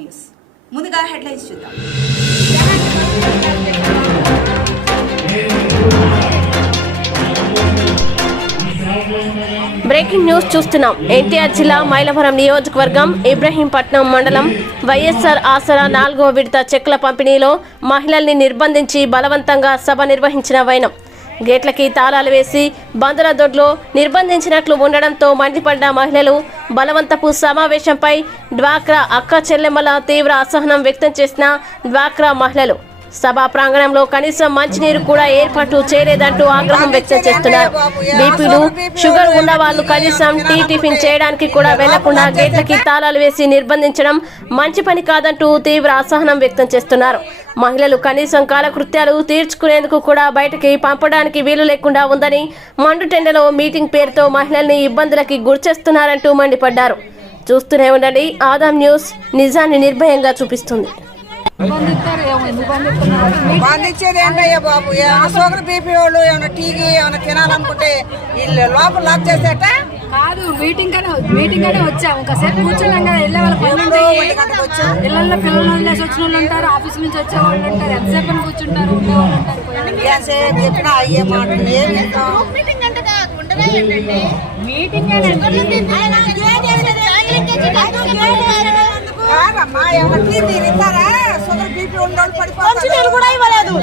News. ముందుగా headlines చూద్దాం. Breaking news చూస్తున్నాం. ఎన్టీఆర్ జిల్లా మైలవరం నియోజకవర్గం ఇబ్రహీంపట్నం మండలం వైఎస్ఆర్ ఆసరా నాలుగో విడత చెక్కుల పంపిణీలో మహిళల్ని నిర్బంధించి బలవంతంగా సభ నిర్వహించిన వైనం. గేట్లకి తాళాలు వేసి బందర దొడ్లో నిర్బంధించినట్లు ఉండడంతో మండిపడ్డ మహిళలు బలవంతపు సమావేశంపై డ్వాక్రా అక్క చెల్లెమ్మల తీవ్ర అసహనం వ్యక్తం చేసిన డ్వాక్రా మహిళలు. సభా ప్రాంగణంలో కనీసం మంచినీరు కూడా ఏర్పాటు చేయలేదంటూ ఆగ్రహం వ్యక్తం చేస్తున్నారు. బీపీలు షుగర్ ఉన్న వాళ్ళు కనీసం టీ టిఫిన్ చేయడానికి కూడా వెళ్ళకుండా గేట్లకి తాళాలు వేసి నిర్బంధించడం మంచి పని కాదంటూ తీవ్ర అసహనం వ్యక్తం చేస్తున్నారు. మహిళలు కనీసం కాలకృత్యాలు తీర్చుకునేందుకు కూడా బయటకి పంపడానికి వీలు లేకుండా ఉందని మండుటెండలో మీటింగ్ పేరుతో మహిళల్ని ఇబ్బందులకి గురిచేస్తున్నారంటూ మండిపడ్డారు. చూస్తూనే ఉండండి. ఆదాం న్యూస్ నిజాన్ని నిర్భయంగా చూపిస్తుంది. బంధించేది ఏంటయ్యా బాబు? షుగర్ బీపీ వాళ్ళు ఏమైనా టీకి ఏమైనా తినాలనుకుంటే వీళ్ళు లోపల లాక్ చేసేట? కాదు మీటింగ్ కానీ మీటింగ్ కానీ వచ్చాము. ఒకసారి కూర్చున్నాం కదా వెళ్ళే వాళ్ళ పనులు వచ్చాం. ఇళ్ళల్లో పిల్లలు వదిలేసి వచ్చిన వాళ్ళు ఉంటారు ఆఫీస్ నుంచి వచ్చే వాళ్ళు ఉంటారు ఎంతసేపు అని కూర్చుంటారు ఉండే వాళ్ళు ఉంటారు? మీటింగ్ అని కాదమ్మా ఏమైనా టీ టీవీ ఇస్తారా షుగర్ బీపీ ఉన్నోళ్ళు పడిపోతారు కూడా ఇవ్వలేదు.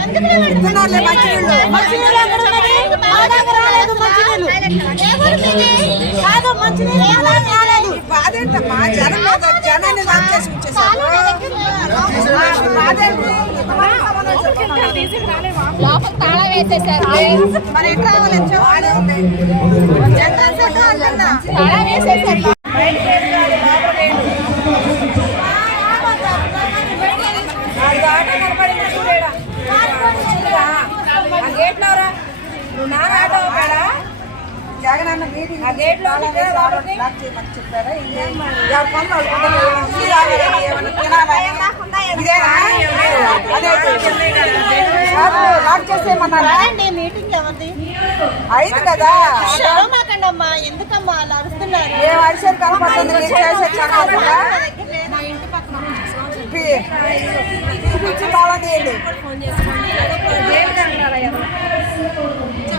ఇస్తున్నారులే మంచినీళ్ళు మంచినీళ్ళు. ఎక్కడ ఉన్నది మా దగ్గర రాలేదు మంచినీళ్ళు కాదు మంచినీళ్ళు రాలేదు? బాధ ఏంటమ్మా జనం జనాన్ని బాధ ఏంటి? లోపల తాళం వేసేసారు మరి ఎట్లా రావాలి? తాళం వేసేసారు జగనన్న మీటింగ్ ఆ గేట్లో లాక్ చేయమని చెప్పారా ఎవరి పనులు వాళ్ళు ఉండరు. టీ తాగాలి, ఏమన్నా తినాలా? ఇదేనా? అదే. కాదు, లాక్ చేసేయమన్నారా మీటింగ్ ఎవరిది అయింది కదా శరమాకండి అమ్మా ఎందుకమ్మా అలా అరుస్తున్నారు ఏ వర్షం కనపడుతుంది మీరు చేసేది పిచ్చి తాళం తీయండి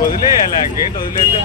వదిలేయాలి ఆ గేట్ వదిలేస్తే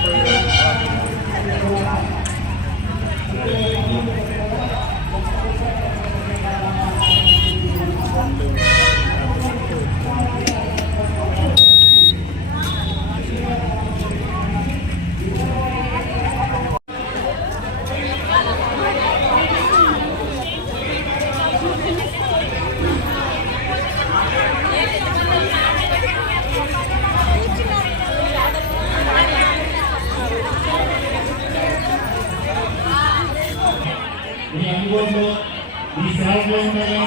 ఈ అందుబాటులో ఈ సేవలో ఉండగా